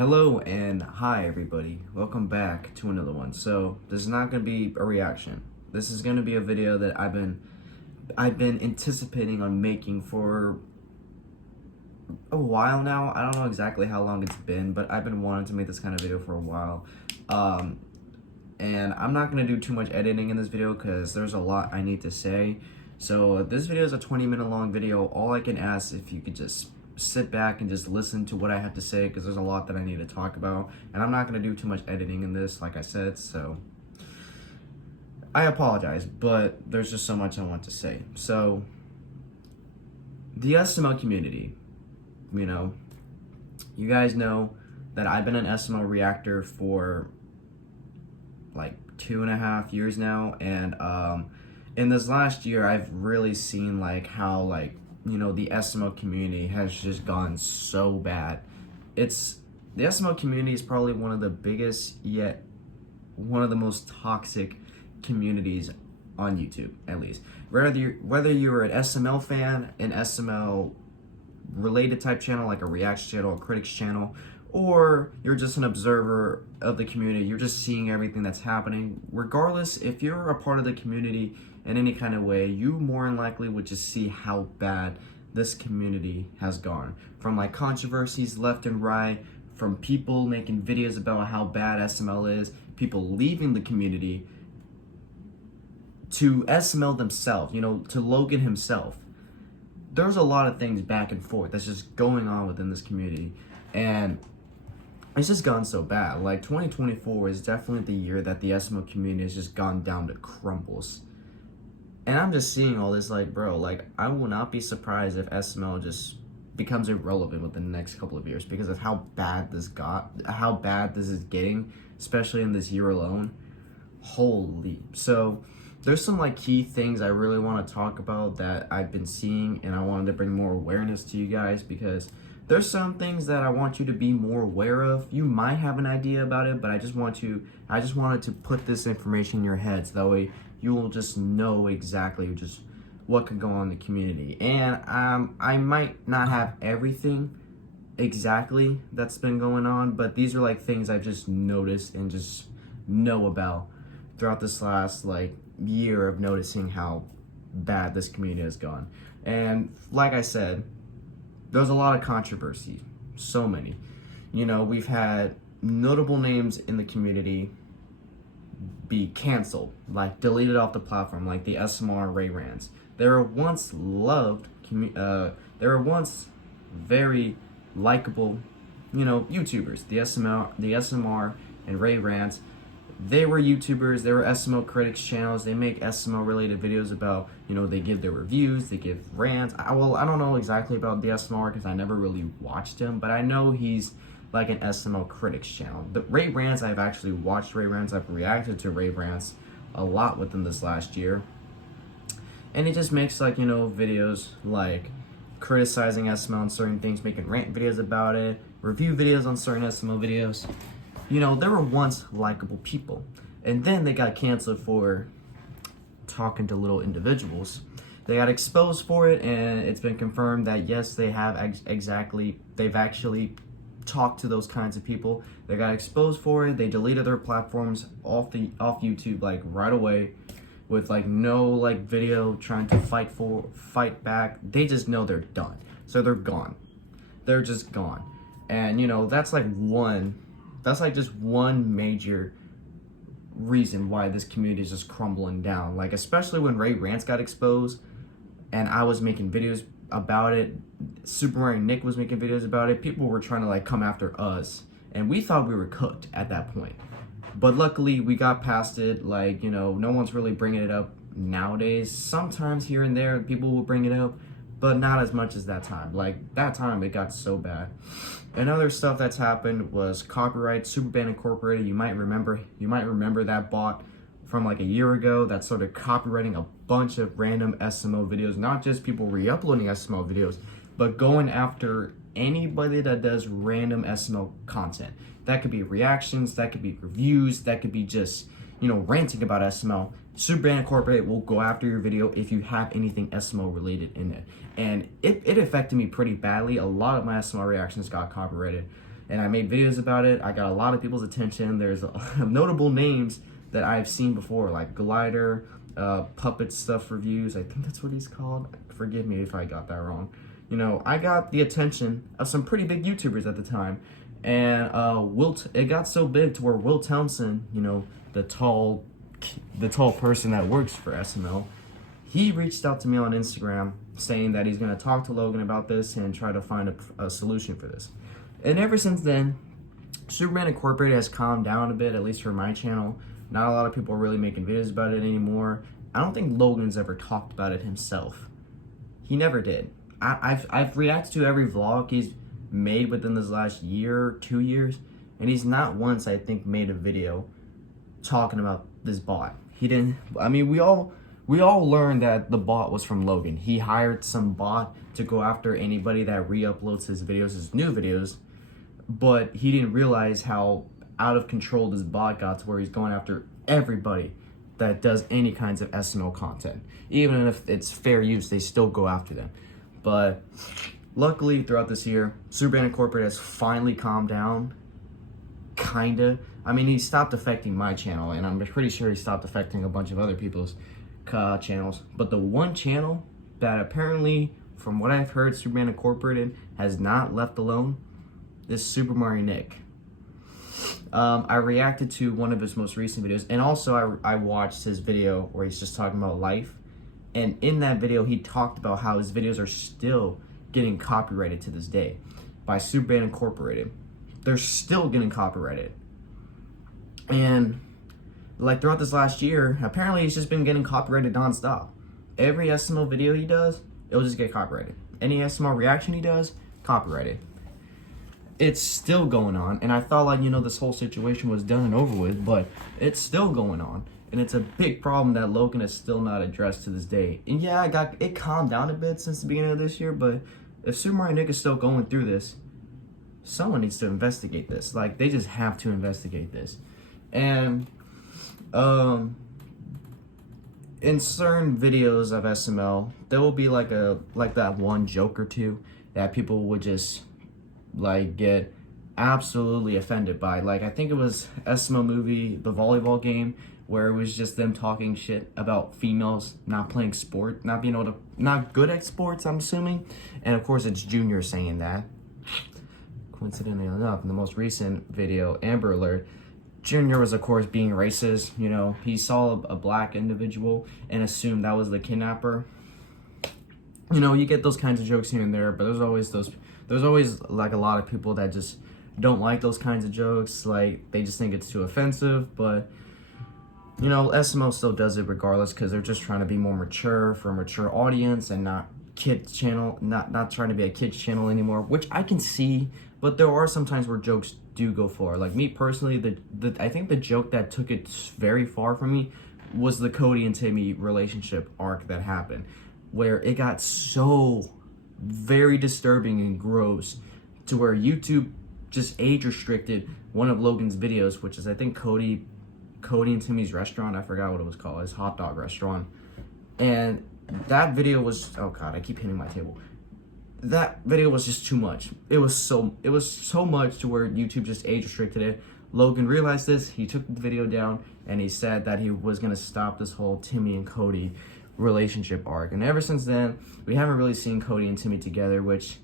Hello and hi everybody, welcome back to another one. So this is not going to be a reaction. This is going to be a video that I've been anticipating on making for a while now. I don't know exactly how long it's been, but I've been wanting to make this kind of video for a while. And I'm not going to do too much editing in this video because there's a lot I need to say. So this video is a 20-minute long video. All I can ask if you could just sit back and just listen to what I have to say, because there's a lot that I need to talk about, and I'm not going to do too much editing in this, like I said, so I apologize, but there's just so much I want to say. So the SML community, you guys know that I've been an SML reactor for like 2.5 years now, and in this last year I've really seen like how the SML community has just gone so bad. The SML community is probably one of the biggest, yet one of the most toxic communities on YouTube, at least. Whether you're an SML fan, an SML related type channel, like a reaction channel, a critics channel, or you're just an observer of the community, you're just seeing everything that's happening. Regardless, if you're a part of the community in any kind of way, you more than likely would just see how bad this community has gone. From like controversies left and right, from people making videos about how bad SML is, people leaving the community, to SML themselves, to Logan himself. There's a lot of things back and forth that's just going on within this community, and it's just gone so bad. Like 2024 is definitely the year that the SML community has just gone down to crumbles. And I'm just seeing all this, like, bro, like, I will not be surprised if SML just becomes irrelevant within the next couple of years because of how bad this is getting, especially in this year alone. Holy. So there's some like key things I really want to talk about that I've been seeing, and I wanted to bring more awareness to you guys because there's some things that I want you to be more aware of. You might have an idea about it, but I just wanted to put this information in your heads. That way you will just know exactly just what can go on in the community. And I might not have everything exactly that's been going on, but these are like things I've just noticed and just know about throughout this last like year of noticing how bad this community has gone. And like I said, there's a lot of controversy, so many. We've had notable names in the community be canceled, like deleted off the platform, like the SMR Ray Rants. They were once loved, they were once very likable, YouTubers. The SMR and Ray Rants, they were YouTubers, they were SML critics channels, they make SML related videos about, they give their reviews, they give rants. I don't know exactly about the SMR because I never really watched him, but I know he's like an SML critics channel. The Ray Rants, I've actually watched Ray Rants, I've reacted to Ray Rants a lot within this last year. And he just makes like, videos like criticizing SML on certain things, making rant videos about it, review videos on certain SML videos. They were once likable people, and then they got canceled for talking to little individuals. They got exposed for it, and it's been confirmed that yes, they have they've actually talked to those kinds of people. They got exposed for it. They deleted their platforms off YouTube like right away, with like no like video trying to fight back. They just know they're done, so they're gone. They're just gone, and that's like just one major reason why this community is just crumbling down. Like, especially when Ray Rants got exposed and I was making videos about it, Super Mario Nick was making videos about it, people were trying to like come after us, and we thought we were cooked at that point. But luckily we got past it. Like, no one's really bringing it up nowadays. Sometimes here and there people will bring it up, but not as much as that time. Like, that time it got so bad. Another stuff that's happened was copyright. Superband Incorporated, you might remember that bot from like a year ago that started copywriting a bunch of random SML videos, not just people re-uploading SML videos, but going after anybody that does random SML content. That could be reactions, that could be reviews, that could be just, ranting about SML. Superband Incorporated will go after your video if you have anything SML related in it. And it affected me pretty badly. A lot of my SML reactions got copyrighted. and I made videos about it. I got a lot of people's attention. There's notable names that I've seen before, like Glider, Puppet Stuff Reviews, I think that's what he's called. Forgive me if I got that wrong. You know, I got the attention of some pretty big YouTubers at the time, and it got so big to where Will Townsend, you know, the tall person that works for SML, he reached out to me on Instagram saying that he's going to talk to Logan about this and try to find a solution for this. And ever since then, Superman Incorporated has calmed down a bit, at least for my channel. Not a lot of people are really making videos about it anymore. I don't think Logan's ever talked about it himself. He never did. I've reacted to every vlog he's made within this last year, 2 years, and he's not once, I think, made a video talking about this bot. He didn't. I mean, we all learned that the bot was from Logan. He hired some bot to go after anybody that re-uploads his videos, his new videos, but he didn't realize how out of control this bot got to where he's going after everybody that does any kinds of SML content. Even if it's fair use, they still go after them. But luckily, throughout this year, Superman Incorporated has finally calmed down, kinda. I mean, he stopped affecting my channel, and I'm pretty sure he stopped affecting a bunch of other people's channels. But the one channel that apparently, from what I've heard, Superman Incorporated has not left alone is Super Mario Nick. I reacted to one of his most recent videos, and also I watched his video where he's just talking about life. And in that video, he talked about how his videos are still getting copyrighted to this day by Superman Incorporated. They're still getting copyrighted. And like throughout this last year, apparently he's just been getting copyrighted nonstop. Every SML video he does, it'll just get copyrighted. Any SML reaction he does, copyrighted. It's still going on, and I thought, like, you know, this whole situation was done and over with, but it's still going on. And it's a big problem that Logan has still not addressed to this day. And yeah, it calmed down a bit since the beginning of this year, but if Super Mario Nick is still going through this, someone needs to investigate this. Like, they just have to investigate this. And in certain videos of SML, there will be like that one joke or two that people would just like get absolutely offended by. Like, I think it was SML movie, the volleyball game, where it was just them talking shit about females not playing sport, not good at sports, I'm assuming. And of course, it's Junior saying that. Coincidentally enough, in the most recent video, Amber Alert, Junior was, of course, being racist. You know, he saw a black individual and assumed that was the kidnapper. You know, you get those kinds of jokes here and there, but there's always like a lot of people that just don't like those kinds of jokes. Like, they just think it's too offensive. But you know, SML still does it regardless, because they're just trying to be more mature for a mature audience and not kids channel, not trying to be a kids channel anymore, which I can see. But there are some times where jokes do go far. Like, me personally, I think the joke that took it very far for me was the Cody and Timmy relationship arc that happened, where it got so very disturbing and gross to where YouTube just age restricted one of Logan's videos, which is, I think, Cody and Timmy's restaurant. I forgot what it was called, his hot dog restaurant. And that video was, oh god, I keep hitting my table. That video was just too much. It was so much to where YouTube just age restricted it. Logan realized this, he took the video down, and he said that he was gonna stop this whole Timmy and Cody relationship arc. And ever since then, we haven't really seen Cody and Timmy together, which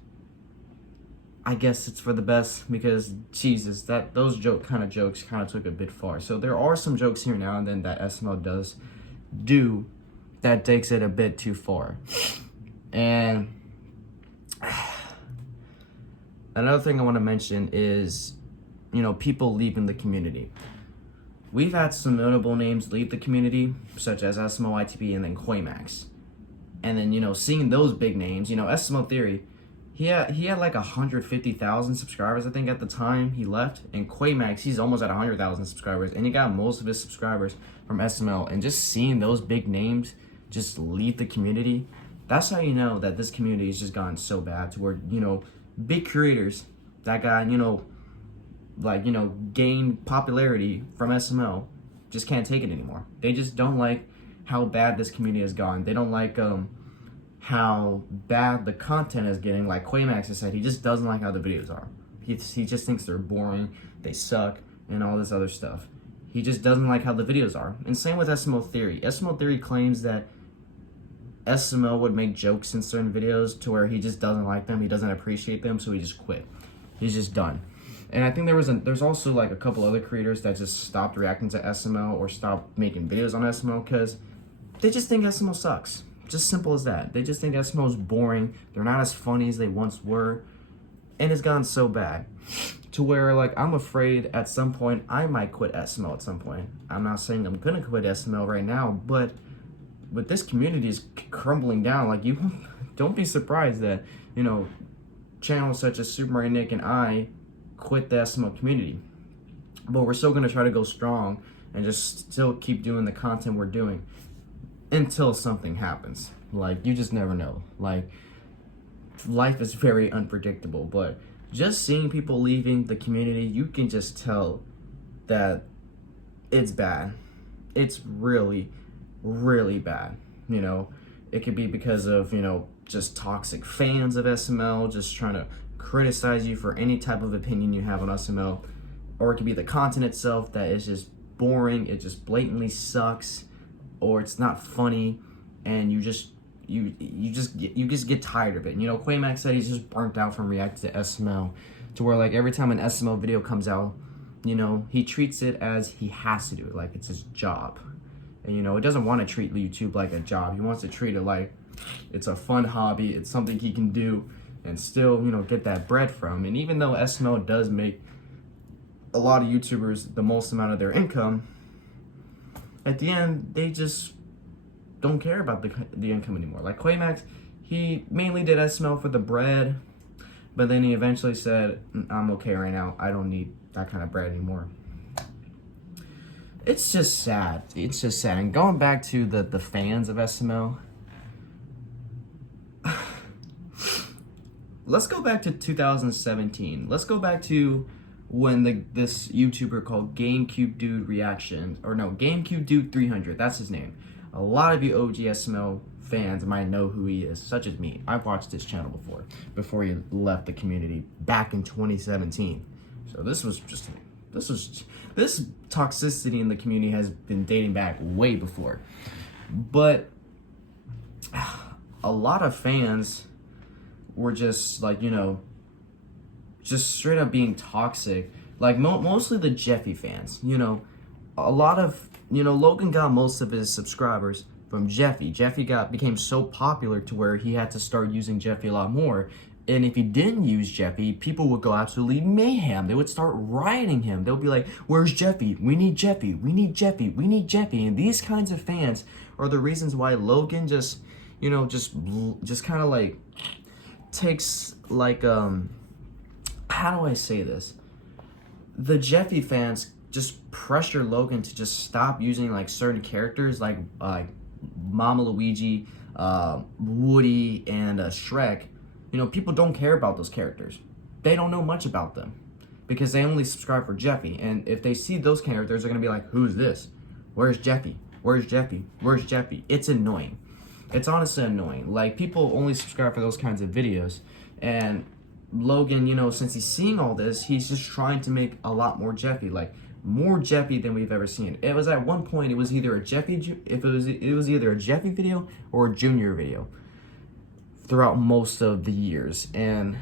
I guess it's for the best, because Jesus, those jokes kind of took a bit far. So there are some jokes here now and then that SML does do that takes it a bit too far. And another thing I want to mention is, you know, people leaving the community. We've had some notable names leave the community, such as SML YTB and then Quaymax. And then, you know, seeing those big names, you know, SML Theory, he had like 150,000 subscribers, I think, at the time he left. And Quaymax, he's almost at 100,000 subscribers, and he got most of his subscribers from SML. And just seeing those big names just leave the community, that's how you know that this community has just gotten so bad to where, you know, big creators that got, you know, like, you know, gained popularity from SML just can't take it anymore. They just don't like how bad this community has gone. They don't like how bad the content is getting. Like Quaymax has said, he just doesn't like how the videos are. He just thinks they're boring, they suck, and all this other stuff. He just doesn't like how the videos are. And same with SML Theory. SML Theory claims that SML would make jokes in certain videos to where he just doesn't like them, he doesn't appreciate them, so he just quit. He's just done. And I think there's also like a couple other creators that just stopped reacting to SML or stopped making videos on SML because they just think SML sucks. Just simple as that. They just think SML is boring. They're not as funny as they once were. And it's gotten so bad to where, like, I'm afraid at some point I might quit SML at some point. I'm not saying I'm gonna quit SML right now, but with this community is crumbling down, like, you don't be surprised that, you know, channels such as Super Mario Nick and I quit the SML community. But we're still gonna try to go strong and just still keep doing the content we're doing until something happens. Like, you just never know. Like, life is very unpredictable, but just seeing people leaving the community, you can just tell that it's bad. It's really, really bad. You know, it could be because of, you know, just toxic fans of SML, just trying to criticize you for any type of opinion you have on SML, or it could be the content itself that is just boring, it just blatantly sucks, or it's not funny, and you just get tired of it. You know, Quaymax said he's just burnt out from reacting to SML, to where, like, every time an SML video comes out, you know, he treats it as he has to do it, like it's his job. And, you know, he doesn't want to treat YouTube like a job. He wants to treat it like it's a fun hobby, it's something he can do and still, you know, get that bread from. And even though SML does make a lot of YouTubers the most amount of their income, at the end, they just don't care about the income anymore. Like Quaymax, he mainly did SML for the bread, but then he eventually said, I'm okay right now, I don't need that kind of bread anymore. It's just sad. It's just sad. And going back to the fans of SML, let's go back to 2017. Let's go back to when this YouTuber called GameCube Dude Reaction, or no, GameCube Dude 300, that's his name. A lot of you OG SML fans might know who he is, such as me. I've watched his channel before he left the community back in 2017. So this toxicity in the community has been dating back way before. But a lot of fans were just like, you know, just straight up being toxic. Like mostly the Jeffy fans, you know. A lot of, you know, Logan got most of his subscribers from Jeffy. Jeffy became so popular to where he had to start using Jeffy a lot more. And if he didn't use Jeffy, people would go absolutely mayhem. They would start rioting him. They'll be like, where's Jeffy? We need Jeffy. We need Jeffy. We need Jeffy. And these kinds of fans are the reasons why Logan just, you know, just kind of like takes like, how do I say this? The Jeffy fans just pressure Logan to just stop using like certain characters like Mama Luigi, Woody, and Shrek. You know, people don't care about those characters. They don't know much about them because they only subscribe for Jeffy. And if they see those characters, they're gonna be like, who's this? Where's Jeffy? Where's Jeffy? Where's Jeffy? It's annoying. It's honestly annoying. Like, people only subscribe for those kinds of videos. And Logan, you know, since he's seeing all this, he's just trying to make a lot more Jeffy, like more Jeffy than we've ever seen. It was at one point, it was either a Jeffy, it was either a Jeffy video or a Junior video throughout most of the years. And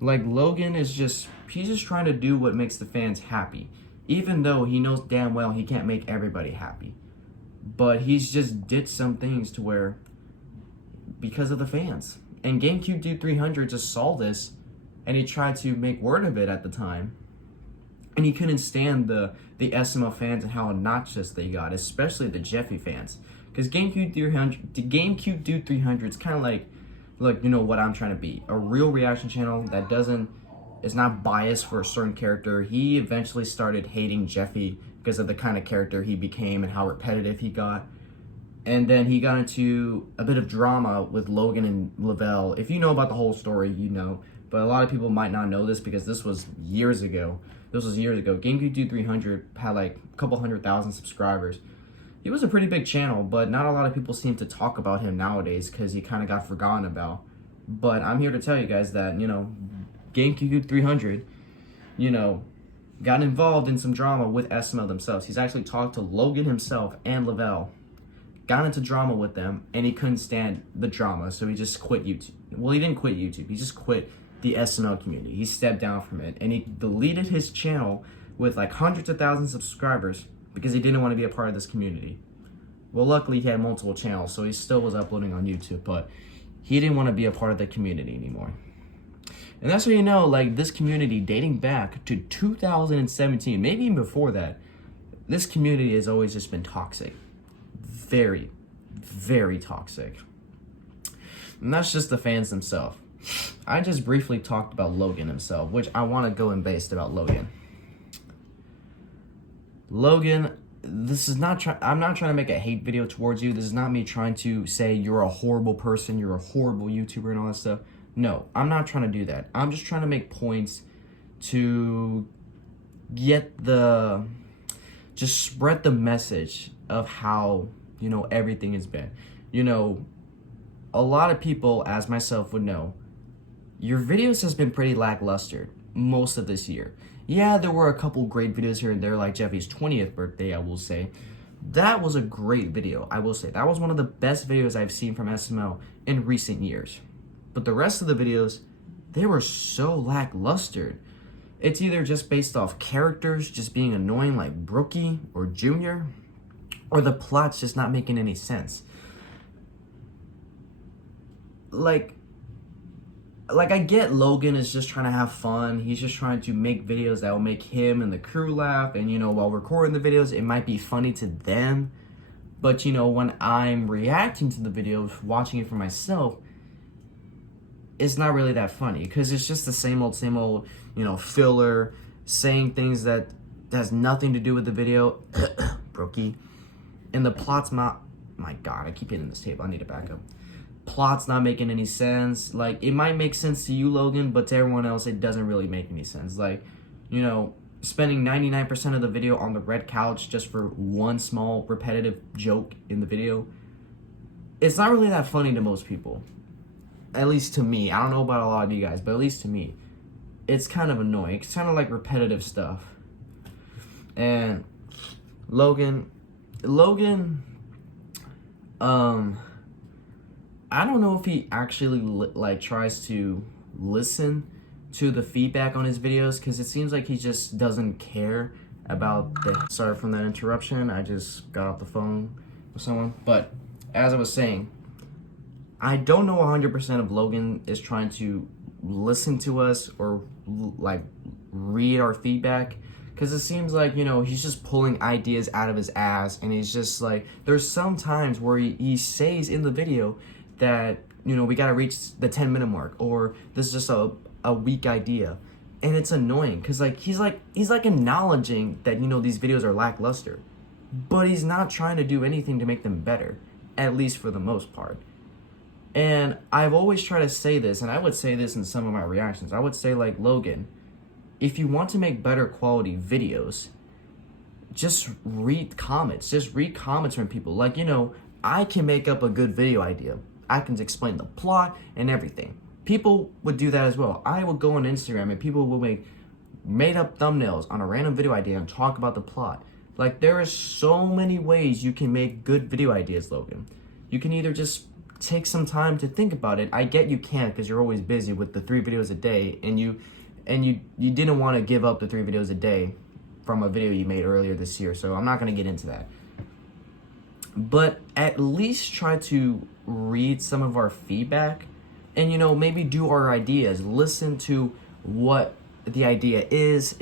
like, Logan is just, he's just trying to do what makes the fans happy, even though he knows damn well he can't make everybody happy. But he's just did some things to where, because of the fans. And GameCube Dude 300 just saw this, and he tried to make word of it at the time. And he couldn't stand the SML fans and how obnoxious they got, especially the Jeffy fans. Because GameCube Dude 300 is kind of like, you know what I'm trying to be. A real reaction channel that is not biased for a certain character. He eventually started hating Jeffy because of the kind of character he became and how repetitive he got. And then he got into a bit of drama with Logan and Lavelle. If you know about the whole story, you know. But a lot of people might not know this because this was years ago. GameCube Dude 300 had like a couple 100,000 subscribers. He was a pretty big channel, but not a lot of people seem to talk about him nowadays because he kind of got forgotten about. But I'm here to tell you guys that, you know, GameCube 300, you know, got involved in some drama with SML themselves. He's actually talked to Logan himself and Lavelle, got into drama with them, and he couldn't stand the drama, so he just quit YouTube. Well, he didn't quit YouTube. He just quit the SML community. He stepped down from it, and he deleted his channel with like hundreds of thousands of subscribers because he didn't want to be a part of this community. Well, luckily he had multiple channels, so he still was uploading on YouTube, but he didn't want to be a part of the community anymore. And that's when you know, like, this community dating back to 2017, maybe even before that, this community has always just been toxic. Very, very toxic. And that's just the fans themselves. I just briefly talked about Logan himself, which I want to go and based about Logan. Logan, this is not I'm not trying to make a hate video towards you. This is not me trying to say you're a horrible person, you're a horrible YouTuber and all that stuff. No, I'm not trying to do that. I'm just trying to make points to just spread the message of how, you know, everything has been. You know, a lot of people, as myself, would know, your videos has been pretty lackluster most of this year. Yeah, there were a couple great videos here and there, like Jeffy's 20th birthday, I will say. That was a great video, I will say. That was one of the best videos I've seen from SML in recent years. But the rest of the videos, they were so lackluster. It's either just based off characters just being annoying like Brookie or Junior, or the plot's just not making any sense. Like I get Logan is just trying to have fun. He's just trying to make videos that will make him and the crew laugh. And, you know, while recording the videos, it might be funny to them. But, you know, when I'm reacting to the videos, watching it for myself, it's not really that funny. Because it's just the same old, you know, filler, saying things that has nothing to do with the video. Brookie. And the plot's not... My God, I keep hitting this table. I need to back up. Plot's not making any sense. Like, it might make sense to you, Logan, but to everyone else, it doesn't really make any sense. Like, you know, spending 99% of the video on the red couch just for one small repetitive joke in the video, it's not really that funny to most people. At least to me. I don't know about a lot of you guys, but at least to me. It's kind of annoying. It's kind of like repetitive stuff. And Logan, I don't know if he actually like tries to listen to the feedback on his videos, because it seems like he just doesn't care about the... Sorry for that interruption. I just got off the phone with someone. But as I was saying, I don't know 100% if Logan is trying to listen to us or like read our feedback, because it seems like, you know, he's just pulling ideas out of his ass, and he's just like, there's some times where he says in the video that, you know, we gotta reach the 10-minute mark, or this is just a weak idea. And it's annoying, because like he's like acknowledging that, you know, these videos are lackluster, but he's not trying to do anything to make them better, at least for the most part. And I've always tried to say this, and I would say this in some of my reactions. I would say, like, Logan, if you want to make better quality videos, just read comments. Just read comments from people. Like, you know, I can make up a good video idea. I can explain the plot and everything. People would do that as well. I would go on Instagram and people will make made up thumbnails on a random video idea and talk about the plot. Like, there are so many ways you can make good video ideas, Logan. You can either just take some time to think about it. I get you can't, because you're always busy with the 3 videos a day, and you didn't want to give up the 3 videos a day from a video you made earlier this year, so I'm not going to get into that. But at least try to read some of our feedback and, you know, maybe do our ideas. Listen to what the idea is.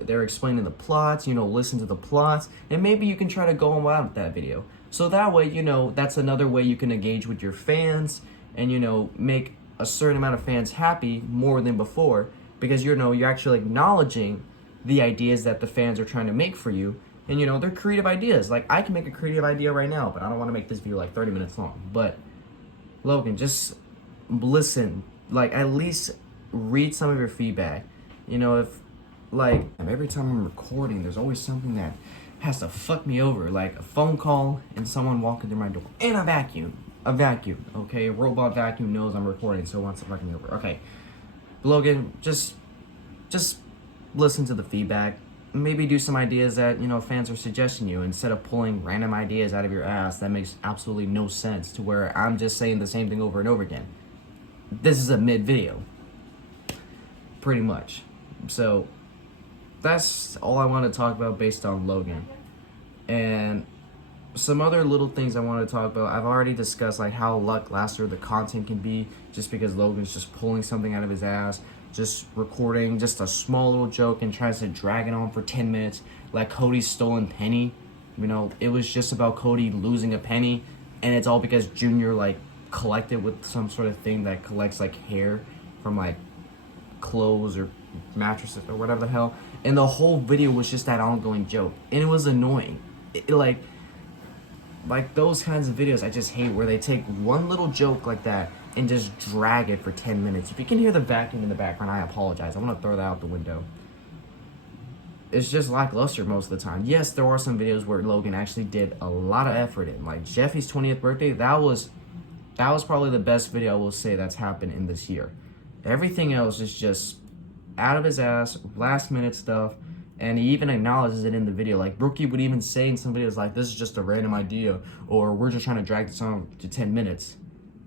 They're explaining the plots, you know, listen to the plots, and maybe you can try to go about that video. So that way, you know, that's another way you can engage with your fans and, you know, make a certain amount of fans happy more than before, because, you know, you're actually acknowledging the ideas that the fans are trying to make for you. And, you know, they're creative ideas. Like, I can make a creative idea right now, but I don't want to make this video like 30 minutes long. But, Logan, just listen. Like, at least read some of your feedback. You know, if, like, every time I'm recording, there's always something that has to fuck me over. Like, a phone call and someone walking through my door. And a vacuum. A vacuum, okay? A robot vacuum knows I'm recording, so it wants to fuck me over. Okay. Logan, just just listen to the feedback. Maybe do some ideas that, fans are suggesting you, instead of pulling random ideas out of your ass that makes absolutely no sense, to where I'm just saying the same thing over and over again. This is a mid video, pretty much. So that's all I want to talk about based on Logan. And some other little things I want to talk about. I've already discussed like how lackluster the content can be, just because Logan's just pulling something out of his ass, just recording just a small little joke and tries to drag it on for 10 minutes, like Cody's stolen penny. It was just about Cody losing a penny, and it's all because Junior like collected with some sort of thing that collects like hair from like clothes or mattresses or whatever the hell, and the whole video was just that ongoing joke, and it was annoying. Like those kinds of videos I just hate, where they take one little joke like that and just drag it for 10 minutes. If you can hear the vacuum in the background, I apologize. I want to throw that out the window. It's just lackluster most of the time. Yes, there are some videos where Logan actually did a lot of effort in, like Jeffy's 20th birthday. That was probably the best video I will say that's happened in this year. Everything else is just out of his ass, last minute stuff, and he even acknowledges it in the video. Like Brookie would even say in some videos like, this is just a random idea, or we're just trying to drag this on to 10 minutes.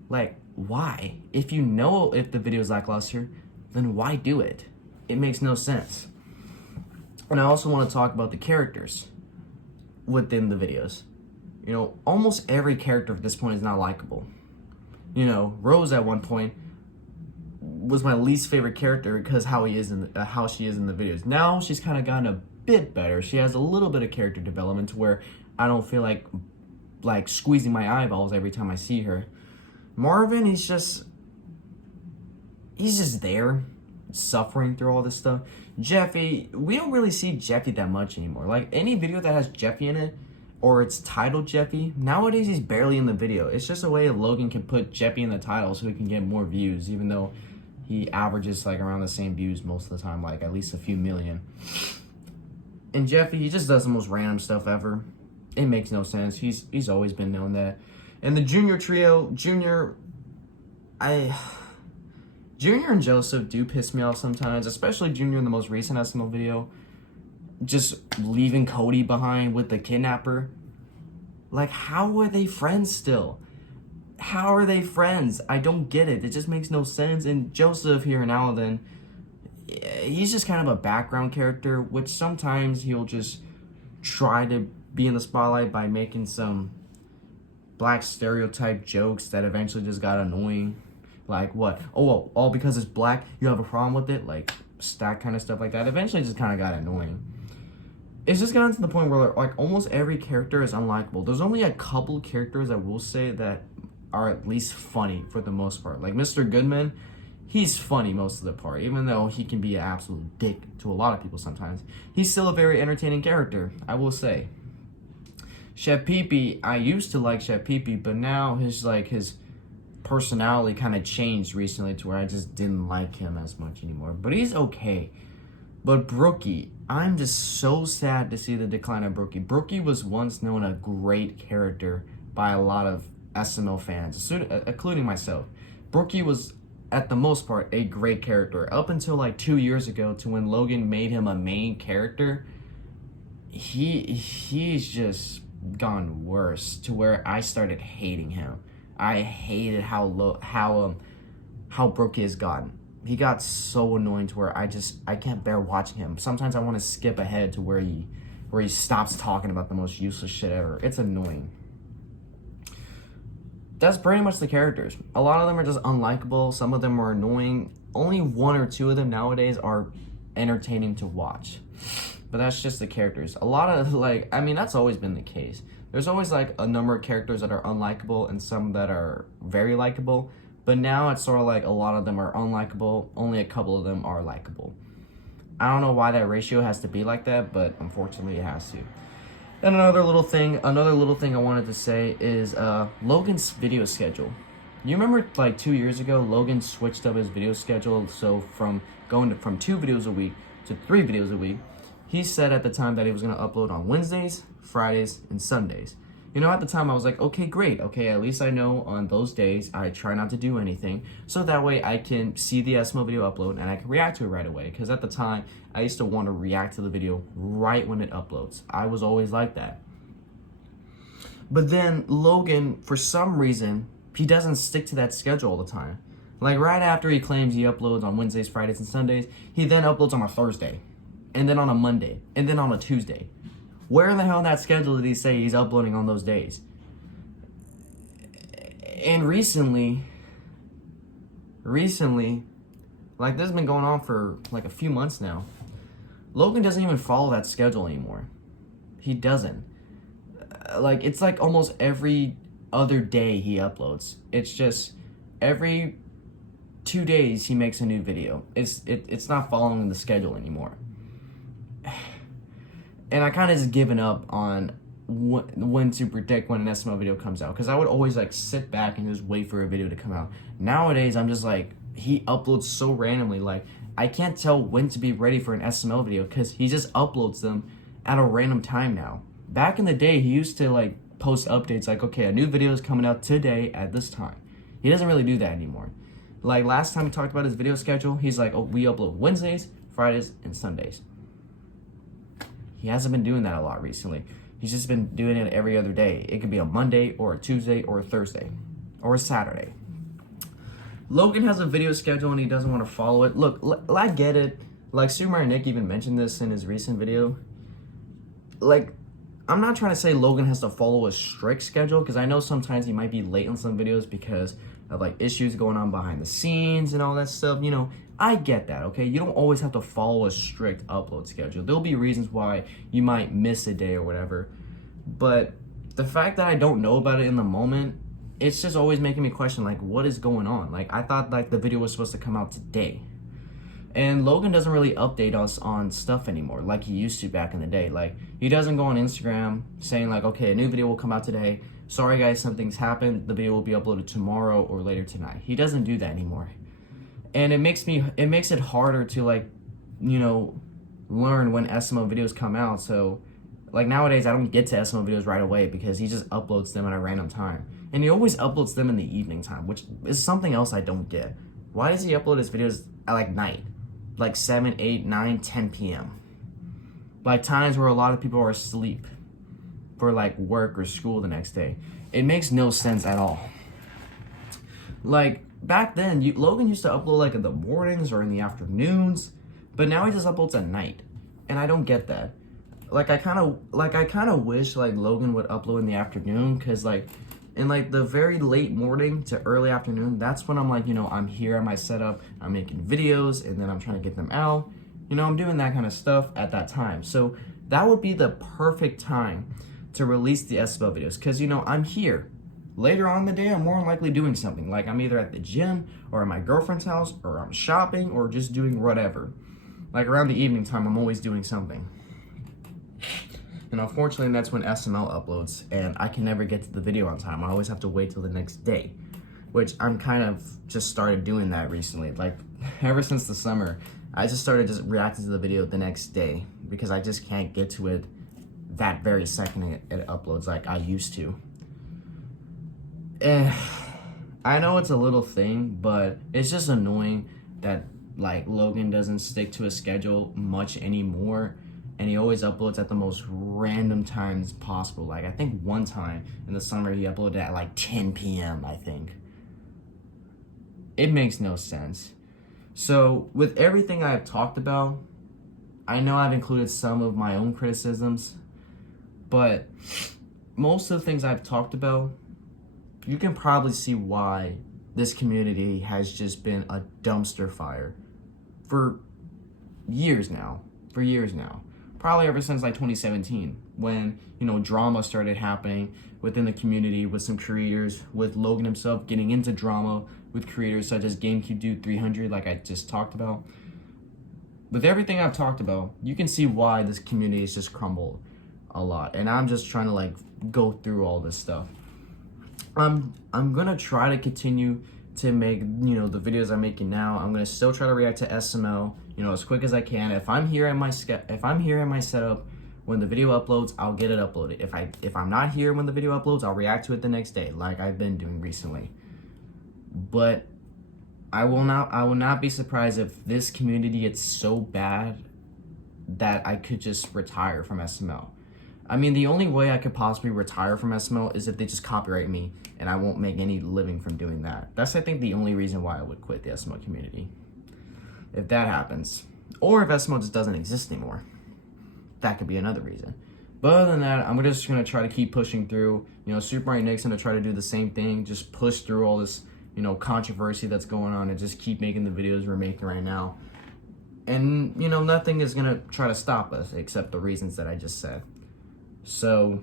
Like, why? If you know if the video is lackluster, then why do it? It makes no sense. And I also want to talk about the characters within the videos. Almost every character at this point is not likable. Rose at one point was my least favorite character because how she is in the videos. Now she's kind of gotten a bit better. She has a little bit of character development to where I don't feel like squeezing my eyeballs every time I see her. Marvin, he's just there, suffering through all this stuff. Jeffy, we don't really see Jeffy that much anymore. Like any video that has Jeffy in it, or it's titled Jeffy, nowadays he's barely in the video. It's just a way Logan can put Jeffy in the title so he can get more views, even though he averages like around the same views most of the time, like at least a few million. And Jeffy, he just does the most random stuff ever. It makes no sense. He's always been known that. And the Junior trio, Junior and Joseph do piss me off sometimes, especially Junior in the most recent SML video, just leaving Cody behind with the kidnapper. Like, how are they friends still? How are they friends? I don't get it. It just makes no sense. And Joseph here and now then, he's just kind of a background character, which sometimes he'll just try to be in the spotlight by making some black stereotype jokes that eventually just got annoying. Like what? Oh, well, all because it's black, you have a problem with it? Like that kind of stuff like that. Eventually just kind of got annoying. It's just gotten to the point where like almost every character is unlikable. There's only a couple characters I will say that are at least funny for the most part. Like Mr. Goodman, he's funny most of the part, even though he can be an absolute dick to a lot of people sometimes. He's still a very entertaining character, I will say. Chef Pee-Pee, I used to like Chef Pee-Pee, but now his personality kind of changed recently to where I just didn't like him as much anymore. But he's okay. But Brookie, I'm just so sad to see the decline of Brookie. Brookie was once known a great character by a lot of SML fans, including myself. Brookie was, at the most part, a great character. Up until like 2 years ago, to when Logan made him a main character, he's just gone worse to where I started hating him. I hated how Brookie has gotten. He got so annoying to where I can't bear watching him. Sometimes I want to skip ahead to where he stops talking about the most useless shit ever. It's annoying. That's pretty much the characters. A lot of them are just unlikable. Some of them are annoying. Only one or two of them nowadays are entertaining to watch. But that's just the characters. A lot of that's always been the case. There's always like a number of characters that are unlikable and some that are very likable. But now it's sort of like a lot of them are unlikable. Only a couple of them are likable. I don't know why that ratio has to be like that, but unfortunately it has to. And another little thing I wanted to say is Logan's video schedule. You remember like 2 years ago, Logan switched up his video schedule. So from going from 2 videos a week to 3 videos a week, he said at the time that he was going to upload on Wednesdays, Fridays, and Sundays. You know, at the time I was like, okay, great. Okay, at least I know on those days I try not to do anything. So that way I can see the SML video upload and I can react to it right away. Because at the time, I used to want to react to the video right when it uploads. I was always like that. But then Logan, for some reason, he doesn't stick to that schedule all the time. Like right after he claims he uploads on Wednesdays, Fridays, and Sundays, he then uploads on a Thursday, and then on a Monday, and then on a Tuesday. Where in the hell in that schedule did he say he's uploading on those days? And recently, like this has been going on for like a few months now, Logan doesn't even follow that schedule anymore. He doesn't. Like it's like almost every other day he uploads. It's just every 2 days he makes a new video. It's not following the schedule anymore. And I kind of just given up on when to predict when an SML video comes out, because I would always like sit back and just wait for a video to come out. Nowadays I'm just like, he uploads so randomly, like I can't tell when to be ready for an SML video because he just uploads them at a random time now. Back in the day, he used to like post updates like, okay, a new video is coming out today at this time. He doesn't really do that anymore. Like last time we talked about his video schedule, he's like, oh, we upload Wednesdays, Fridays, and Sundays. He hasn't been doing that a lot recently. He's just been doing it every other day. It could be a Monday or a Tuesday or a Thursday or a Saturday. Logan has a video schedule and he doesn't want to follow it. Look, I get it. Like Super Nick even mentioned this in his recent video. Like, I'm not trying to say Logan has to follow a strict schedule, because I know sometimes he might be late on some videos because of like issues going on behind the scenes and all that stuff. You know, I get that, okay? You don't always have to follow a strict upload schedule. There'll be reasons why you might miss a day or whatever. But the fact that I don't know about it in the moment, it's just always making me question, like, what is going on? Like, I thought like the video was supposed to come out today. And Logan doesn't really update us on stuff anymore like he used to back in the day. Like, he doesn't go on Instagram saying like, okay, a new video will come out today. Sorry guys, something's happened. The video will be uploaded tomorrow or later tonight. He doesn't do that anymore. And it makes it harder to like, you know, learn when SML videos come out. So like nowadays I don't get to SML videos right away because he just uploads them at a random time. And he always uploads them in the evening time, which is something else I don't get. Why does he upload his videos at like night? Like 7, 8, 9, 10 p.m. Like times where a lot of people are asleep for like work or school the next day. It makes no sense at all. Like back then, Logan used to upload like in the mornings or in the afternoons, but now he just uploads at night, and I don't get that. Like I kind of wish like Logan would upload in the afternoon, because like in like the very late morning to early afternoon, that's when I'm like, you know, I'm here at my setup, I'm making videos, and then I'm trying to get them out. You know, I'm doing that kind of stuff at that time. So that would be the perfect time to release the SML videos, because, you know, I'm here. Later on in the day, I'm more than likely doing something. Like I'm either at the gym or at my girlfriend's house, or I'm shopping, or just doing whatever. Like around the evening time, I'm always doing something. And unfortunately, that's when SML uploads, and I can never get to the video on time. I always have to wait till the next day, which I'm kind of just started doing that recently. Like ever since the summer, I just started just reacting to the video the next day, because I just can't get to it that very second it uploads like I used to. I know it's a little thing, but it's just annoying that like Logan doesn't stick to a schedule much anymore. And he always uploads at the most random times possible. Like, I think one time in the summer, he uploaded at like 10 p.m., I think. It makes no sense. So, with everything I've talked about, I know I've included some of my own criticisms, but most of the things I've talked about, you can probably see why this community has just been a dumpster fire for years now. Probably ever since like 2017, when, you know, drama started happening within the community with some creators, with Logan himself getting into drama with creators such as GameCube Dude 300, like I just talked about. With everything I've talked about, you can see why this community has just crumbled a lot. And I'm just trying to like go through all this stuff. I'm gonna try to continue to make, you know, the videos I'm making now. I'm gonna still try to react to SML, you know, as quick as I can. If I'm here in my setup When the video uploads, I'll get it uploaded. If I'm not here when the video uploads, I'll react to it the next day, like I've been doing recently. But I will not be surprised if this community gets so bad that I could just retire from SML. I mean, the only way I could possibly retire from SML is if they just copyright me and I won't make any living from doing that. That's, I think, the only reason why I would quit the SML community. If that happens. Or if SML just doesn't exist anymore. That could be another reason. But other than that, I'm just going to try to keep pushing through. You know, Super Mario Nick's going to try to do the same thing. Just push through all this, you know, controversy that's going on and just keep making the videos we're making right now. And, you know, nothing is going to try to stop us except the reasons that I just said. So,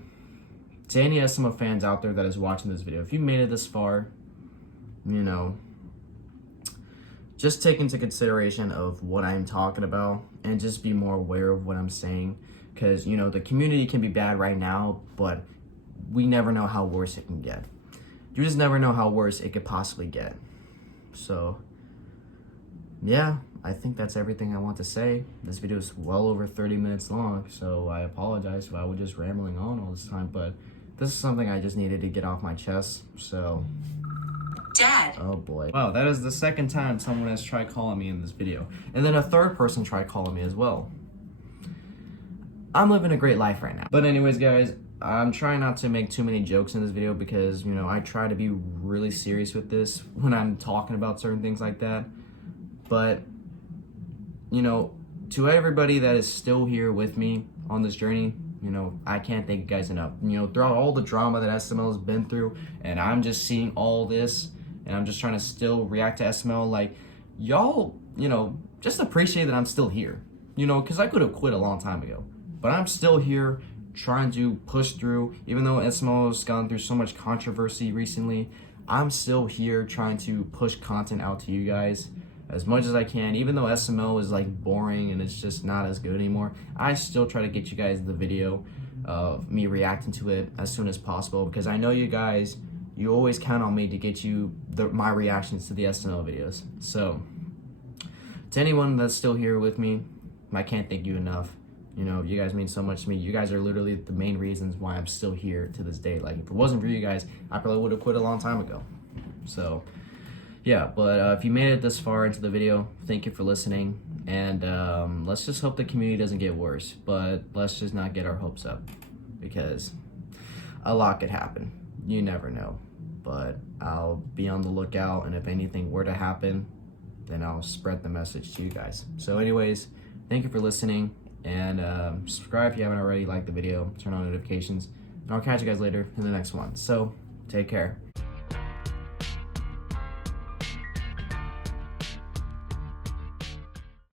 to any SML fans out there that is watching this video, if you made it this far, you know, just take into consideration of what I'm talking about and just be more aware of what I'm saying. Because, you know, the community can be bad right now, but we never know how worse it can get. You just never know how worse it could possibly get. So, yeah, I think that's everything I want to say. This video is well over 30 minutes long, so I apologize if I was just rambling on all this time, but this is something I just needed to get off my chest, so... Dad! Oh boy. Wow, that is the second time someone has tried calling me in this video. And then a third person tried calling me as well. I'm living a great life right now. But anyways, guys, I'm trying not to make too many jokes in this video because, you know, I try to be really serious with this when I'm talking about certain things like that. But, you know, to everybody that is still here with me on this journey, you know, I can't thank you guys enough. You know, throughout all the drama that SML has been through, and I'm just seeing all this, and I'm just trying to still react to SML, like, y'all, you know, just appreciate that I'm still here. You know, because I could have quit a long time ago. But I'm still here trying to push through, even though SML has gone through so much controversy recently. I'm still here trying to push content out to you guys as much as I can. Even though SML is like boring and it's just not as good anymore, I still try to get you guys the video of me reacting to it as soon as possible, because I know you guys, you always count on me to get you my reactions to the SML videos. So to anyone that's still here with me, I can't thank you enough. You know, you guys mean so much to me. You guys are literally the main reasons why I'm still here to this day. Like, if it wasn't for you guys, I probably would have quit a long time ago. So, yeah, but if you made it this far into the video, thank you for listening. And let's just hope the community doesn't get worse. But let's just not get our hopes up, because a lot could happen. You never know. But I'll be on the lookout, and if anything were to happen, then I'll spread the message to you guys. So anyways, thank you for listening. And subscribe if you haven't already, like the video, turn on notifications, and I'll catch you guys later in the next one. So, take care.